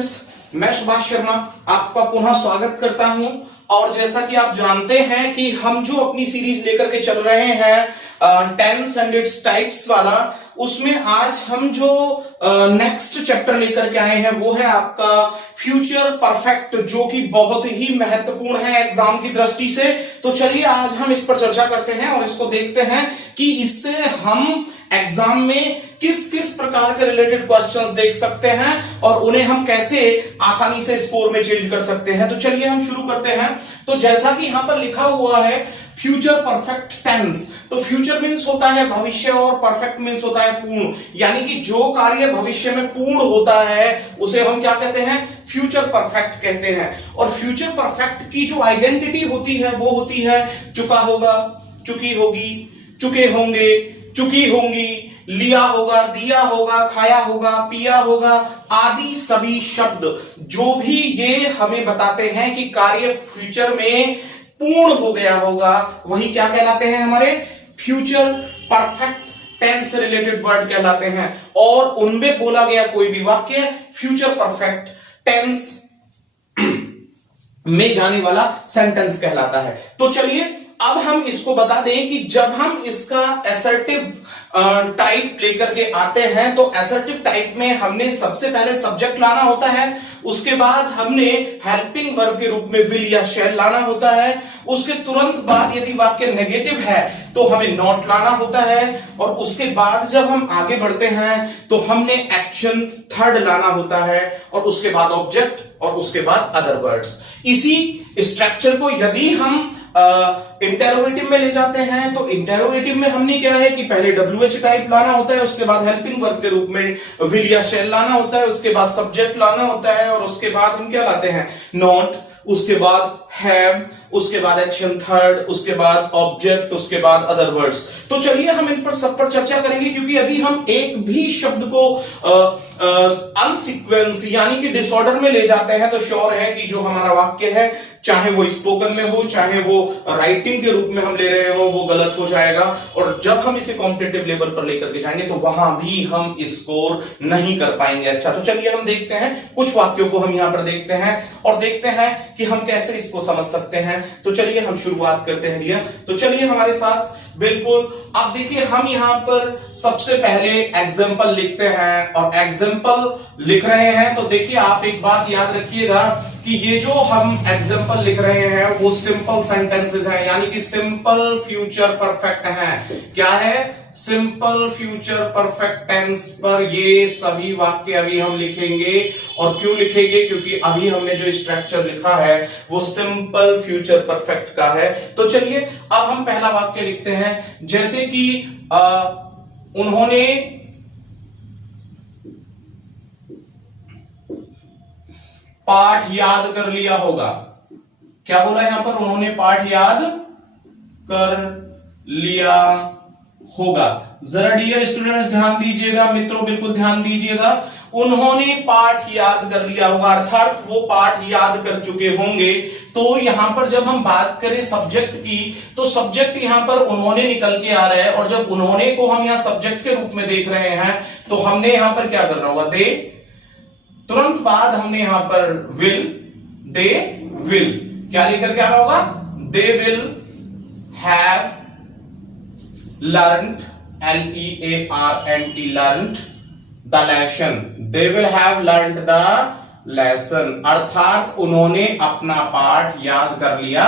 Students, मैं सुभाष शर्मा आपका पुनः स्वागत करता हूं। और जैसा कि आप जानते हैं कि हम जो अपनी सीरीज लेकर के चल रहे हैं टेंस एंड इट्स टाइप्स वाला, उसमें आज हम जो नेक्स्ट चैप्टर लेकर के आए हैं वो है आपका फ्यूचर परफेक्ट, जो कि बहुत ही महत्वपूर्ण है एग्जाम की दृष्टि से। तो चलिए आज हम इस पर चर्चा करते हैं और इसको देखते हैं कि इससे हम एग्जाम में किस किस प्रकार के रिलेटेड क्वेश्चंस देख सकते हैं और उन्हें हम कैसे आसानी से स्कोर में चेंज कर सकते हैं। तो चलिए हम शुरू करते हैं। तो जैसा कि यहां पर लिखा हुआ है फ्यूचर परफेक्ट टेंस, तो फ्यूचर मीन्स होता है भविष्य और परफेक्ट मीन्स होता है पूर्ण, यानी कि जो कार्य भविष्य में पूर्ण होता है उसे हम क्या कहते हैं, फ्यूचर परफेक्ट कहते हैं। और फ्यूचर परफेक्ट की जो आइडेंटिटी होती है वो होती है चुका होगा, चुकी होगी, चुके होंगे, चुकी होंगी, लिया होगा, दिया होगा, खाया होगा, पिया होगा आदि सभी शब्द जो भी ये हमें बताते हैं कि कार्य फ्यूचर में पूर्ण हो गया होगा, वही क्या कहलाते हैं, हमारे फ्यूचर परफेक्ट टेंस से रिलेटेड वर्ड कहलाते हैं। और उनमें बोला गया कोई भी वाक्य फ्यूचर परफेक्ट टेंस में जाने वाला सेंटेंस कहलाता है। तो चलिए अब हम इसको बता दें कि जब हम इसका असर्टिव टाइप लेकर के आते हैं तो असर्टिव टाइप में हमने सबसे पहले सब्जेक्ट लाना होता है, उसके बाद हमने हेल्पिंग वर्ब के रूप में विल या शैल लाना होता है, उसके तुरंत बाद यदि वाक्य नेगेटिव है तो हमें नॉट लाना होता है, और उसके बाद जब हम आगे बढ़ते हैं तो हमने एक्शन थर्ड लाना होता है, और उसके बाद ऑब्जेक्ट, और उसके बाद अदर वर्ड्स। इसी स्ट्रक्चर को यदि हम इंटेरोगेटिव में ले जाते हैं तो इंटेरोगेटिव में हमने क्या है कि पहले WH टाइप लाना होता है, उसके बाद हेल्पिंग वर्ब के रूप में विल या शैल लाना होता है, उसके बाद सब्जेक्ट लाना होता है, और उसके बाद हम क्या लाते हैं, नॉट, उसके बाद हैव, उसके बाद एक्शन थर्ड, उसके बाद ऑब्जेक्ट, उसके बाद अदर वर्ड्स। तो चलिए हम इन पर सब पर चर्चा करेंगे, क्योंकि यदि हम एक भी शब्द को अनसीक्वेंस यानी कि डिसऑर्डर में ले जाते हैं तो श्योर है कि जो हमारा वाक्य है, चाहे वो स्पोकन में हो चाहे वो राइटिंग के रूप में हम ले रहे हो, वो गलत हो जाएगा। और जब हम इसे कॉम्पिटिटिव लेवल पर लेकर के जाएंगे तो वहां भी हम स्कोर नहीं कर पाएंगे। अच्छा, तो चलिए हम देखते हैं, कुछ वाक्यों को हम यहां पर देखते हैं और देखते हैं कि हम कैसे इसको समझ सकते हैं। तो चलिए हम शुरुआत करते हैं भैया। तो चलिए हमारे साथ बिल्कुल। अब देखिए हम यहां पर सबसे पहले एग्जाम्पल लिखते हैं, और एग्जाम्पल लिख रहे हैं तो देखिए आप एक बात याद रखिएगा कि ये जो हम एग्जाम्पल लिख रहे हैं वो सिंपल सेंटेंसेस हैं, यानी कि सिंपल फ्यूचर परफेक्ट हैं। क्या है, सिंपल फ्यूचर परफेक्ट टेंस पर ये सभी वाक्य अभी हम लिखेंगे। और क्यों लिखेंगे, क्योंकि अभी हमने जो स्ट्रक्चर लिखा है वो सिंपल फ्यूचर परफेक्ट का है। तो चलिए अब हम पहला वाक्य लिखते हैं, जैसे कि उन्होंने पाठ याद कर लिया होगा। क्या बोला यहां पर, उन्होंने पाठ याद कर लिया होगा। जरा डियर स्टूडेंट्स ध्यान दीजिएगा, मित्रों बिल्कुल ध्यान दीजिएगा। उन्होंने पाठ याद कर लिया होगा अर्थात वो पाठ याद कर चुके होंगे। तो यहां पर जब हम बात करें सब्जेक्ट की तो सब्जेक्ट यहां पर उन्होंने निकल के आ रहा है, और जब उन्होंने को हम यहां सब्जेक्ट के रूप में देख रहे हैं तो हमने यहां पर क्या करना होगा, दे, तुरंत बाद हमने यहां पर विल, दे विल क्या लेकर के आना होगा, they will have learned, L-E-A-R-N-T, learned the lesson, they will have learned the lesson, अर्थात उन्होंने अपना पाठ याद कर लिया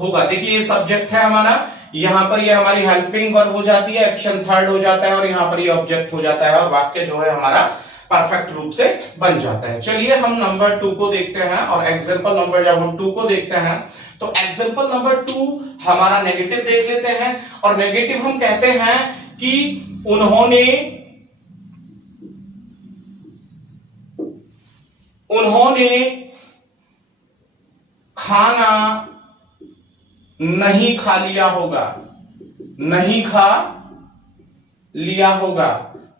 होगा। देखिए ये सब्जेक्ट है हमारा, यहां पर ये हमारी हेल्पिंग वर्ब हो जाती है, एक्शन थर्ड हो जाता है, और यहां पर ये ऑब्जेक्ट हो जाता है, और वाक्य जो है हमारा परफेक्ट रूप से बन जाता है। चलिए हम नंबर 2 को देखते हैं, और एग्जाम्पल नंबर जब हम 2 को देखते हैं तो एग्जाम्पल नंबर 2 हमारा नेगेटिव देख लेते हैं। और नेगेटिव हम कहते हैं कि उन्होंने खाना नहीं खा लिया होगा, नहीं खा लिया होगा।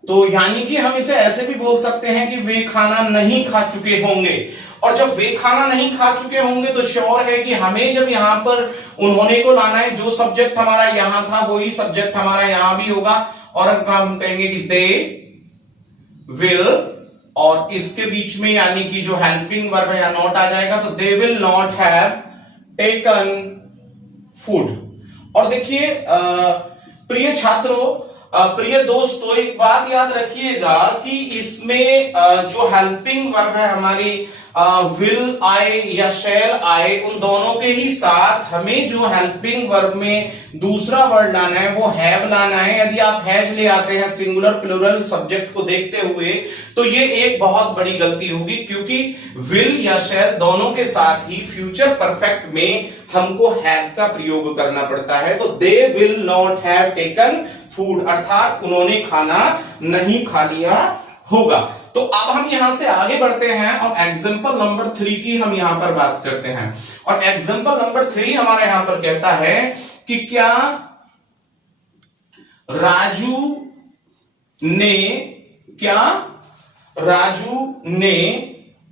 तो यानी कि हम इसे ऐसे भी बोल सकते हैं कि वे खाना नहीं खा चुके होंगे। और जब वे खाना नहीं खा चुके होंगे तो श्योर है कि हमें जब यहां पर उन्होंने को लाना है, जो सब्जेक्ट हमारा यहां था वही सब्जेक्ट हमारा यहां भी होगा, और हम कहेंगे कि दे विल और इसके बीच में यानी कि जो हेल्पिंग वर्ब है या नॉट आ जाएगा, तो they will not have taken food. और देखिए प्रिय छात्रों, प्रिय दोस्तों, एक बात याद रखिएगा कि इसमें जो हेल्पिंग वर्ब है हमारी विल आए या शैल आए, उन दोनों के ही साथ हमें जो हेल्पिंग वर्ब में दूसरा वर्ड लाना है वो हैव लाना है। यदि आप हैज ले आते हैं सिंगुलर प्लूरल सब्जेक्ट को देखते हुए, तो ये एक बहुत बड़ी गलती होगी, क्योंकि विल या शैल दोनों के साथ ही फ्यूचर परफेक्ट में हमको हैव का प्रयोग करना पड़ता है। तो they will not have taken food, अर्थात उन्होंने खाना नहीं खा लिया होगा। तो अब हम यहां से आगे बढ़ते हैं और एग्जांपल नंबर 3 की हम यहां पर बात करते हैं। और एग्जांपल नंबर 3 हमारे यहां पर कहता है कि क्या राजू ने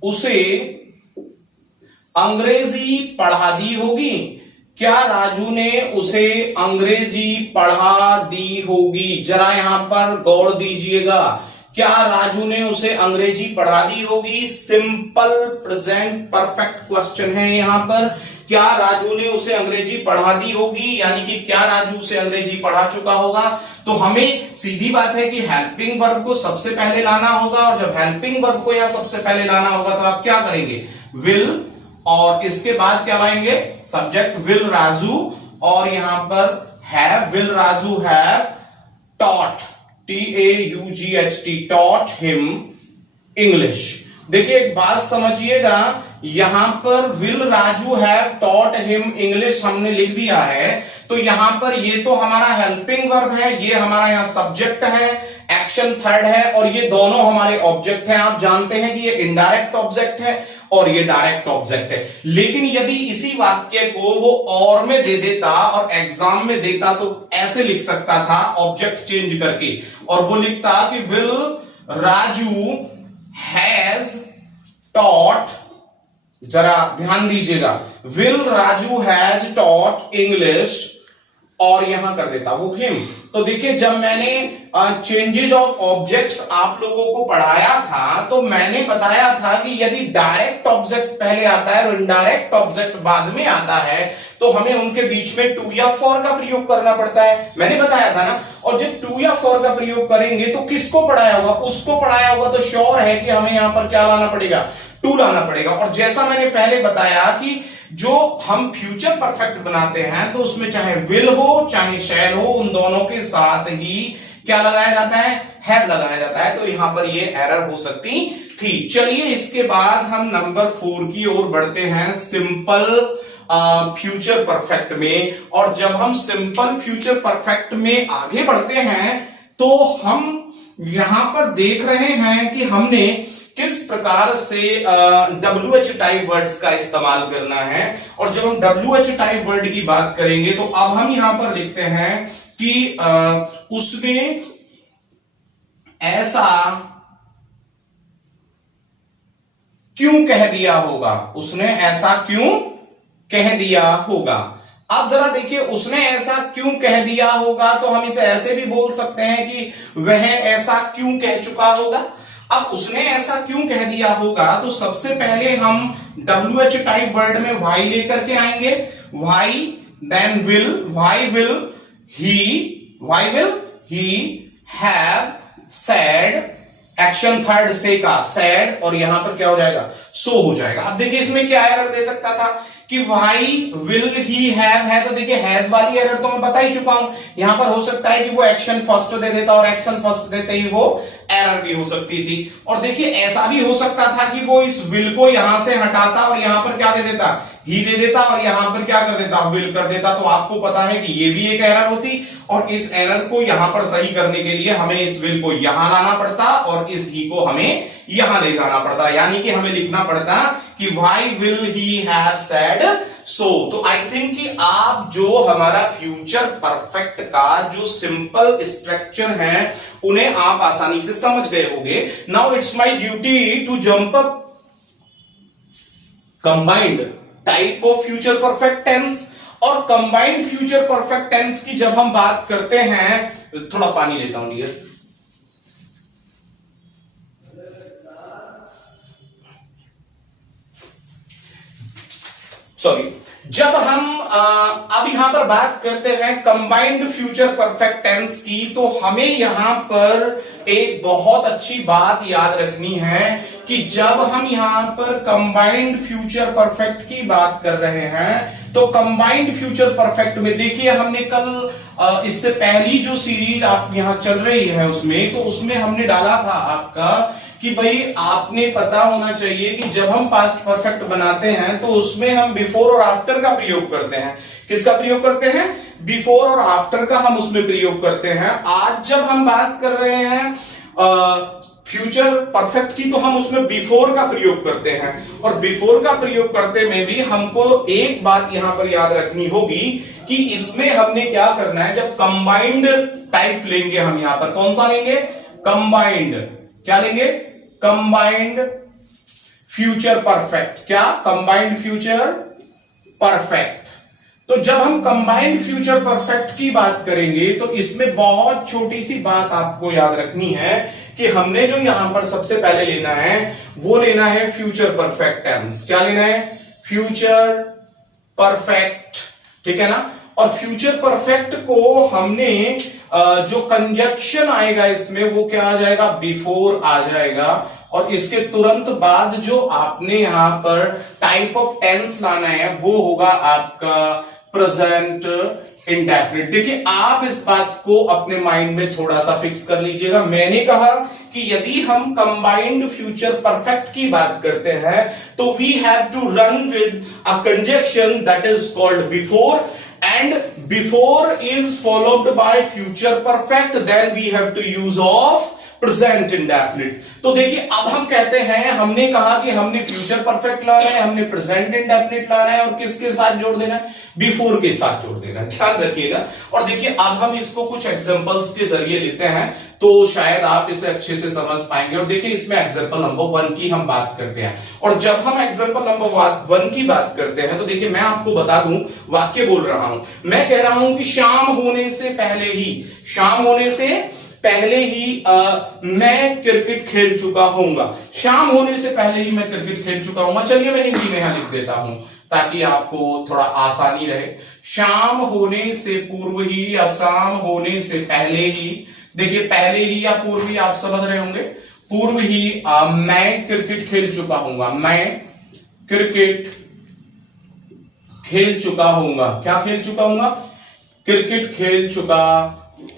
उसे अंग्रेजी पढ़ा दी होगी? क्या राजू ने उसे अंग्रेजी पढ़ा दी होगी? जरा यहां पर गौर दीजिएगा, क्या राजू ने उसे अंग्रेजी पढ़ा दी होगी? सिंपल प्रेजेंट परफेक्ट क्वेश्चन है यहां पर। क्या राजू ने उसे अंग्रेजी पढ़ा दी होगी, यानी कि क्या राजू उसे अंग्रेजी पढ़ा चुका होगा? तो हमें सीधी बात है कि हेल्पिंग वर्ब को सबसे पहले लाना होगा, और जब हेल्पिंग वर्ब को यहां सबसे पहले लाना होगा तो आप क्या करेंगे? विल, और इसके बाद क्या लाएंगे? सब्जेक्ट विल राजू, और यहां पर have, will Raju have taught, TAUGHT, taught him English. देखिए एक बात समझिएगा, यहां पर will Raju have taught him English हमने लिख दिया है, तो यहां पर ये तो हमारा हेल्पिंग वर्ब है, ये हमारा यहां सब्जेक्ट है, एक्शन थर्ड है, और ये दोनों हमारे ऑब्जेक्ट हैं। आप जानते हैं कि ये इनडायरेक्ट ऑब्जेक्ट है और ये डायरेक्ट ऑब्जेक्ट है। लेकिन यदि इसी वाक्य को वो और में दे देता और एग्जाम में देता तो ऐसे लिख सकता था ऑब्जेक्ट चेंज करके, और वो लिखता कि विल राजू हैज टॉट, जरा ध्यान दीजिएगा, will Raju has taught English, और यहां कर देता वो हिम। तो देखिए जब मैंने चेंजेस ऑफ ऑब्जेक्ट्स आप लोगों को पढ़ाया था, तो मैंने बताया था कि यदि डायरेक्ट ऑब्जेक्ट पहले आता है और इनडायरेक्ट ऑब्जेक्ट बाद में आता है, तो हमें उनके बीच में टू या फॉर का प्रयोग करना पड़ता है, मैंने बताया था ना। और जब टू या फॉर का प्रयोग करेंगे तो किसको पढ़ाया होगा? उसको पढ़ाया होगा, तो श्योर है कि हमें यहां पर क्या लाना पड़ेगा? टू लाना पड़ेगा। और जैसा मैंने पहले बताया कि जो हम फ्यूचर परफेक्ट बनाते हैं, तो उसमें चाहे विल हो चाहे शैल हो, उन दोनों के साथ ही क्या लगाया जाता है? हैव लगाया जाता है। तो यहां पर ये एरर हो सकती थी। चलिए इसके बाद हम नंबर 4 की ओर बढ़ते हैं, सिंपल फ्यूचर परफेक्ट में। और जब हम सिंपल फ्यूचर परफेक्ट में आगे बढ़ते हैं, तो हम यहां पर देख रहे हैं कि हमने किस प्रकार से WH टाइप वर्ड्स का इस्तेमाल करना है। और जब हम WH टाइप वर्ड की बात करेंगे, तो अब हम यहां पर लिखते हैं कि उसने ऐसा क्यों कह दिया होगा? उसने ऐसा क्यों कह दिया होगा? आप जरा देखिए, उसने ऐसा क्यों कह दिया होगा, तो हम इसे ऐसे भी बोल सकते हैं कि वह ऐसा क्यों कह चुका होगा। अब उसने ऐसा क्यों कह दिया होगा, तो सबसे पहले हम WH टाइप वर्ड में वाई लेकर के आएंगे, why, then will, why will he have said, action third से का सेड, और यहां पर क्या हो जाएगा? सो हो जाएगा। अब देखिए इसमें क्या एरर दे सकता था कि वाई विल ही हैव है, तो देखिए हैज वाली एरर तो मैं बता ही चुका हूं। यहां पर हो सकता है कि वो एक्शन फर्स्ट दे देता, और एक्शन फर्स्ट देते ही वो एरर भी हो सकती थी। और देखिए ऐसा भी हो सकता था कि वो इस विल को यहां से हटाता और यहां पर क्या दे देता? ही दे देता, और यहां पर क्या कर देता? विल कर देता। तो आपको पता है कि ये भी एक एरर होती, और इस एरर को यहां पर सही करने के लिए हमें इस विल को यहां लाना पड़ता और इस ही को हमें यहां ले जाना पड़ता। यानी कि हमें लिखना पड़ता कि why will he have said so. तो आई थिंक कि आप जो हमारा फ्यूचर परफेक्ट का जो सिंपल स्ट्रक्चर है, उन्हें आप आसानी से समझ गए होंगे। Now it's my duty to jump up combined type of future perfect tense. और कंबाइंड फ्यूचर परफेक्ट टेंस की जब हम बात करते हैं, थोड़ा पानी लेता हूं डियर। सॉरी, जब हम अब यहां पर बात करते हैं कंबाइंड फ्यूचर परफेक्ट टेंस की, तो हमें यहां पर एक बहुत अच्छी बात याद रखनी है कि जब हम यहां पर कंबाइंड फ्यूचर परफेक्ट की बात कर रहे हैं तो कंबाइंड फ्यूचर परफेक्ट में देखिए हमने कल इससे पहली जो सीरीज आप यहां चल रही है उसमें, तो उसमें हमने डाला था आपका कि भाई आपने पता होना चाहिए कि जब हम पास्ट परफेक्ट बनाते हैं तो उसमें हम बिफोर और आफ्टर का प्रयोग करते हैं। किसका प्रयोग करते हैं? बिफोर और आफ्टर का हम उसमें प्रयोग करते हैं। आज जब हम बात कर रहे हैं फ्यूचर परफेक्ट की, तो हम उसमें बिफोर का प्रयोग करते हैं, और बिफोर का प्रयोग करते में भी हमको एक बात यहां पर याद रखनी होगी कि इसमें हमने क्या करना है, जब कंबाइंड टाइप लेंगे हम यहां पर कौन सा लेंगे? कंबाइंड, क्या लेंगे? Combined future perfect. क्या? Combined future perfect. तो जब हम कंबाइंड फ्यूचर परफेक्ट की बात करेंगे तो इसमें बहुत छोटी सी बात आपको याद रखनी है कि हमने जो यहां पर सबसे पहले लेना है वो लेना है फ्यूचर परफेक्ट टेंस। क्या लेना है? फ्यूचर परफेक्ट, ठीक है ना। और फ्यूचर परफेक्ट को हमने जो कंजक्शन आएगा इसमें वो क्या आ जाएगा? बिफोर आ जाएगा, और इसके तुरंत बाद जो आपने यहां पर टाइप ऑफ टेंस लाना है वो होगा आपका प्रेजेंट इंडेफिनिट। देखिए आप इस बात को अपने माइंड में थोड़ा सा फिक्स कर लीजिएगा। मैंने कहा कि यदि हम कंबाइंड फ्यूचर परफेक्ट की बात करते हैं तो we have to run with a conjunction that is called before, and before is followed by future perfect, then we have to use of present indefinite। तो देखिए अब हम कहते हैं, हमने कहा कि हमने फ्यूचर परफेक्ट लाना है, हमने प्रेजेंट इंडेफिनिट लाना है, और किसके साथ जोड़ देना है? बिफोर के साथ जोड़ देना है। ध्यान रखिएगा। और देखिए अब हम इसको कुछ एग्जांपल्स के जरिए लेते हैं तो शायद आप इसे अच्छे से समझ पाएंगे। और देखिए इसमें एग्जांपल नंबर 1 की हम बात करते हैं, और जब हम एग्जांपल नंबर 1 की बात करते हैं तो देखिए मैं आपको बता दूं, वाक्य बोल रहा हूं, मैं कह रहा हूं कि शाम होने से पहले ही, शाम होने से पहले ही मैं क्रिकेट खेल चुका हूंगा। शाम होने से पहले ही मैं क्रिकेट खेल चुका हूंगा। चलिए मैं हिंदी में यहां लिख देता हूं ताकि आपको थोड़ा आसानी रहे। शाम होने से पूर्व ही या शाम होने से पहले ही, देखिए पहले ही या पूर्व ही आप समझ रहे होंगे, पूर्व ही मैं क्रिकेट खेल चुका हूंगा। मैं क्रिकेट खेल चुका हूंगा। क्या खेल चुका हूंगा? क्रिकेट खेल चुका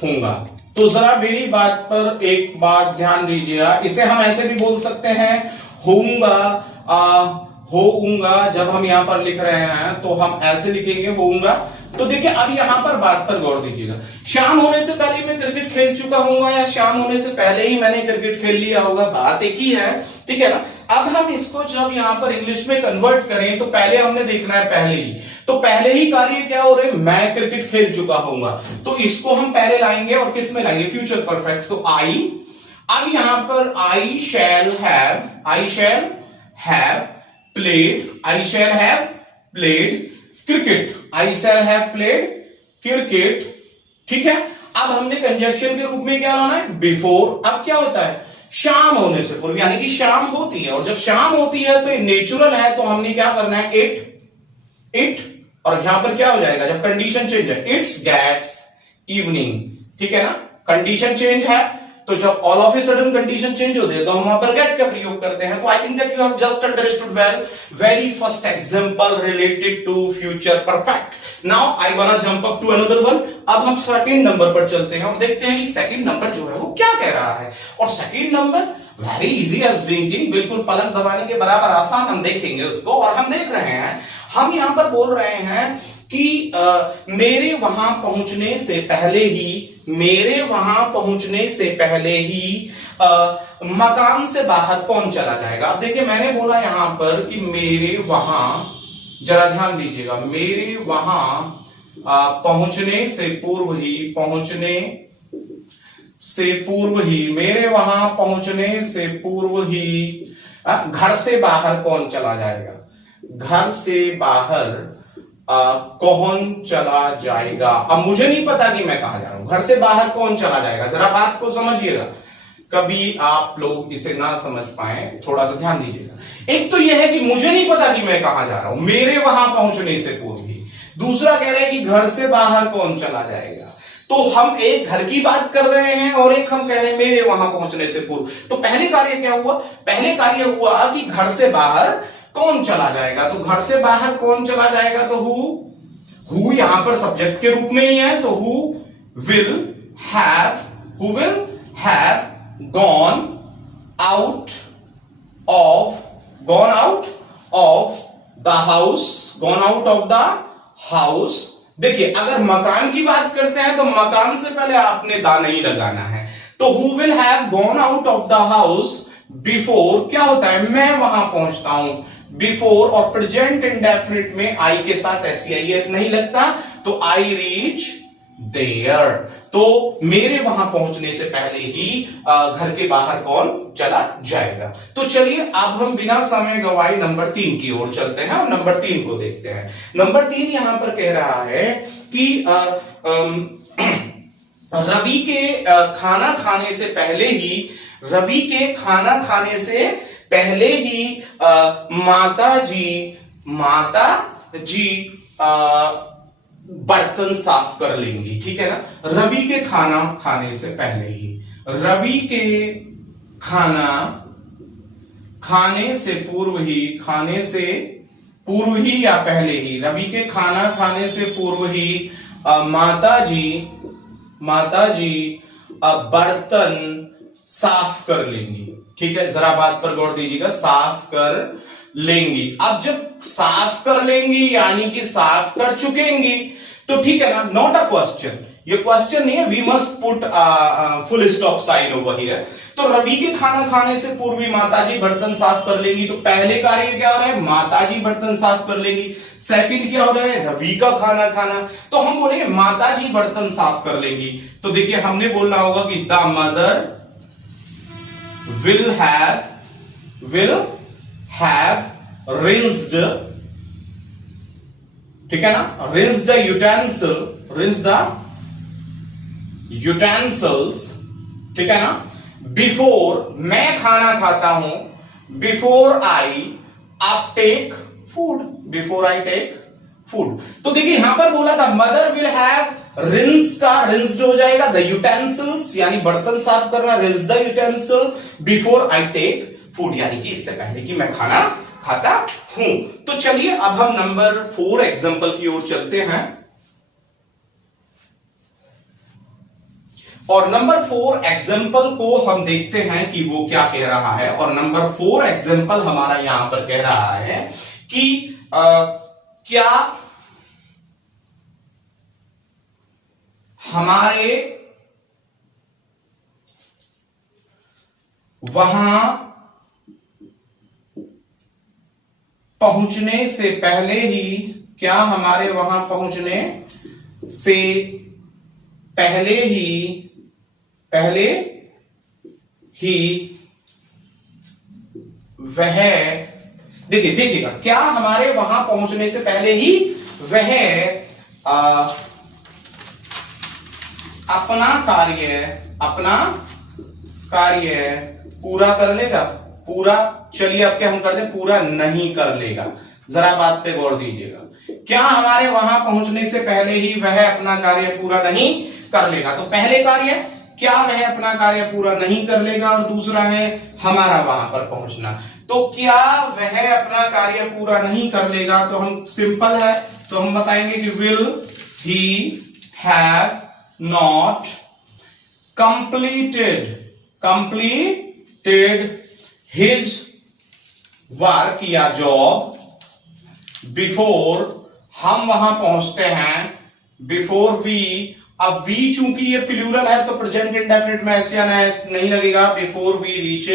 हूंगा। तो जरा मेरी बात पर एक बात ध्यान दीजिएगा, इसे हम ऐसे भी बोल सकते हैं होऊंगा, होऊंगा। जब हम यहां पर लिख रहे हैं तो हम ऐसे लिखेंगे होऊंगा। तो देखिए अब यहां पर बात पर गौर दीजिएगा, शाम होने से पहले मैं क्रिकेट खेल चुका हूंगा या शाम होने से पहले ही मैंने क्रिकेट खेल लिया होगा, बात एक ही है, ठीक है ना। अब हम इसको जब यहां पर इंग्लिश में कन्वर्ट करें तो पहले हमने देखना है पहले ही, तो पहले ही कार्य क्या हो रहे? मैं क्रिकेट खेल चुका हूंगा, तो इसको हम पहले लाएंगे और किस में लाएंगे? Future perfect. तो आई, अब यहां पर I shall have, I shall have played, I shall have played cricket, I shall have played cricket, ठीक है। अब हमने कंजक्शन के रूप में क्या लाना है? बिफोर। अब क्या होता है? शाम होने से पूर्व, यानी कि शाम होती है, और जब शाम होती है तो नेचुरल है, तो हमने क्या करना है? इट, और यहां पर क्या हो जाएगा जब कंडीशन चेंज है? इट्स गेट्स इवनिंग, ठीक है ना। कंडीशन चेंज है तो जब all of a sudden condition change होती है तो हम वहां पर गेट का प्रयोग करते हैं। So I think that you have just understood well very first example related to future perfect. Now I want to jump up to another one. अब हम सेकंड नंबर पर चलते हैं और देखते हैं कि सेकंड नंबर जो है वो क्या कह रहा है। और second number very easy as winking, बिल्कुल पलक दबाने के बराबर आसान, हम देखेंगे उसको। और हम देख रहे हैं, हम यहां पर बोल रहे हैं कि मेरे वहां पहुंचने से पहले ही, मेरे वहां पहुंचने से पहले ही मकान से बाहर कौन चला जाएगा। अब देखिए मैंने बोला यहां पर कि मेरे वहां, जरा ध्यान दीजिएगा, मेरे वहां पहुंचने से पूर्व ही, पहुंचने से पूर्व ही, मेरे वहां पहुंचने से पूर्व ही घर से बाहर कौन चला जाएगा? घर से बाहर कौन चला जाएगा। अब मुझे नहीं पता कि मैं कहां जा रहा हूं, घर से बाहर कौन चला जाएगा, जरा बात को समझिएगा। कभी आप लोग इसे ना समझ पाए, थोड़ा सा ध्यान दीजिएगा। एक तो यह है कि मुझे नहीं पता कि मैं कहां जा रहा हूं मेरे वहां पहुंचने से पूर्व ही। दूसरा कह रहे हैं कि घर से बाहर कौन चला जाएगा। तो हम एक घर की बात कर रहे हैं और एक हम कह रहे हैं मेरे वहां पहुंचने से पूर्व। तो पहले कार्य क्या हुआ? पहले कार्य हुआ कि घर से बाहर कौन चला जाएगा। तो घर से बाहर कौन चला जाएगा, तो हु यहां पर सब्जेक्ट के रूप में ही है, तो who will have gone out of the house. देखिए, अगर मकान की बात करते हैं तो मकान से पहले आपने दा नहीं लगाना है। तो who will have gone out of the house before, क्या होता है, मैं वहां पहुंचता हूं। बिफोर और प्रेजेंट इंडेफिनिट में आई के साथ SEIS नहीं लगता, तो आई रीच देयर। तो मेरे वहां पहुंचने से पहले ही घर के बाहर कौन चला जाएगा। तो चलिए अब हम बिना समय गवाए नंबर 3 की ओर चलते हैं और नंबर 3 को देखते हैं। नंबर 3 यहां पर कह रहा है कि रवि के खाना खाने से पहले ही माता जी बर्तन साफ कर लेंगी। ठीक है ना, रवि के खाना खाने से पहले ही, रवि के खाना खाने से पूर्व ही या पहले ही, रवि के खाना खाने से पूर्व ही माता जी बर्तन साफ कर लेंगी। ठीक है, जरा बात पर गौर दीजिएगा, साफ कर लेंगी। अब जब साफ कर लेंगी यानी कि साफ कर चुकेंगी, तो ठीक है ना, नॉट अ क्वेश्चन, ये क्वेश्चन नहीं है, we must put full stop sign over here. तो रवि के खाना खाने से पूर्व ही माताजी बर्तन साफ कर लेंगी। तो पहले कार्य क्या हो रहा है, माताजी बर्तन साफ कर लेंगी। सेकंड क्या हो रहा है, रवि का खाना खाना। तो हम बोलेंगे माताजी बर्तन साफ कर लेंगी। तो देखिए, हमने बोलना होगा कि the mother will have rinsed, ठीक है ना, rinsed the utensils, ठीक है ना, before, मैं खाना खाता हूं, before I take food। तो देखिए यहां पर बोला था मदर विल हैव, रिंस का रिंस्ड हो जाएगा, द यूटेंसिल्स यानी बर्तन साफ करना, rinse the utensil before I take food, यानी कि इससे पहले कि मैं खाना खाता हूं। तो चलिए अब हम नंबर 4 एग्जांपल की ओर चलते हैं और नंबर 4 एग्जांपल को हम देखते हैं कि वो क्या कह रहा है। और नंबर 4 एग्जांपल हमारा यहां पर कह रहा है कि क्या हमारे वहां पहुंचने से पहले ही, क्या हमारे वहां पहुंचने से पहले ही वह, देखिएगा, क्या हमारे वहां पहुंचने से पहले ही वह अपना कार्य पूरा कर लेगा। पूरा, चलिए अब क्या हम कर दें, पूरा नहीं कर लेगा। जरा बात पे गौर दीजिएगा, क्या हमारे वहां पहुंचने से पहले ही वह अपना कार्य पूरा नहीं कर लेगा। तो पहले कार्य, क्या वह अपना कार्य पूरा नहीं कर लेगा, और दूसरा है हमारा वहां पर पहुंचना। तो क्या वह अपना कार्य पूरा नहीं कर लेगा, तो हम सिंपल है, तो हम बताएंगे कि will he have not completed his work या जॉब बिफोर, हम वहां पहुंचते हैं, बिफोर वी, अब वी चूंकि ये प्लूरल है तो प्रेजेंट इंडेफिनिट में एस या एस नहीं लगेगा, बिफोर वी रीच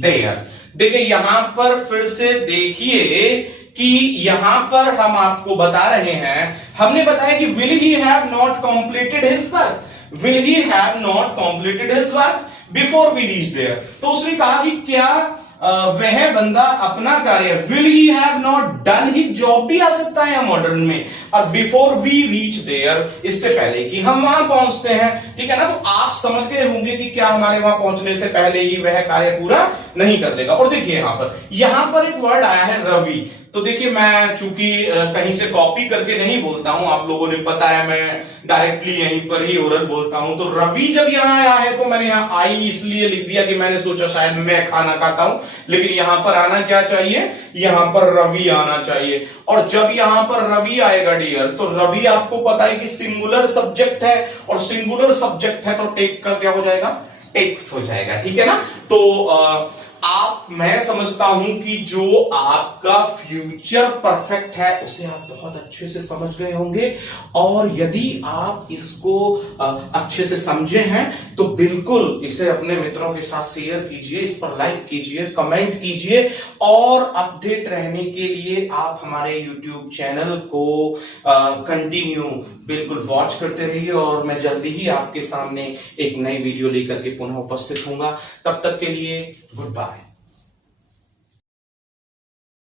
देयर। देखिए यहां पर फिर से देखिए कि यहां पर हम आपको बता रहे हैं, हमने बताया कि will he have not completed his work, will he have not completed his work before we reach there. तो उसने कहा कि क्या वह बंदा अपना कार्य, will he have not done his job भी आ सकता है मॉडर्न में, और बिफोर वी रीच देयर, इससे पहले कि हम वहां पहुंचते हैं, ठीक है ना। तो आप समझ गए होंगे कि क्या हमारे वहां पहुंचने से पहले ही वह कार्य पूरा नहीं कर देगा। और देखिए यहां पर एक वर्ड आया है रवि। तो देखिए मैं चूंकि कहीं से कॉपी करके नहीं बोलता हूं, आप लोगों ने पता है मैं डायरेक्टली यहीं पर ही ओरल बोलता हूं। तो रवि जब यहां आया है तो मैंने यहां आई इसलिए लिख दिया कि मैंने सोचा शायद मैं खाना खाता हूं, लेकिन यहां पर आना क्या चाहिए, यहां पर रवि आना चाहिए। और जब यहां पर रवि आएगा डियर, तो रवि आपको पता है कि सिंगुलर सब्जेक्ट है, और सिंगुलर सब्जेक्ट है तो टेक का क्या हो जाएगा, टेक्स हो जाएगा, ठीक है ना। तो मैं समझता हूं कि जो आपका फ्यूचर परफेक्ट है उसे आप बहुत अच्छे से समझ गए होंगे। और यदि आप इसको अच्छे से समझे हैं तो बिल्कुल इसे अपने मित्रों के साथ शेयर कीजिए, इस पर लाइक कीजिए, कमेंट कीजिए, और अपडेट रहने के लिए आप हमारे YouTube चैनल को कंटिन्यू बिल्कुल वॉच करते रहिए। और मैं जल्दी ही आपके सामने एक नई वीडियो लेकर के पुनः उपस्थित होऊंगा। तब तक के लिए गुड बाय।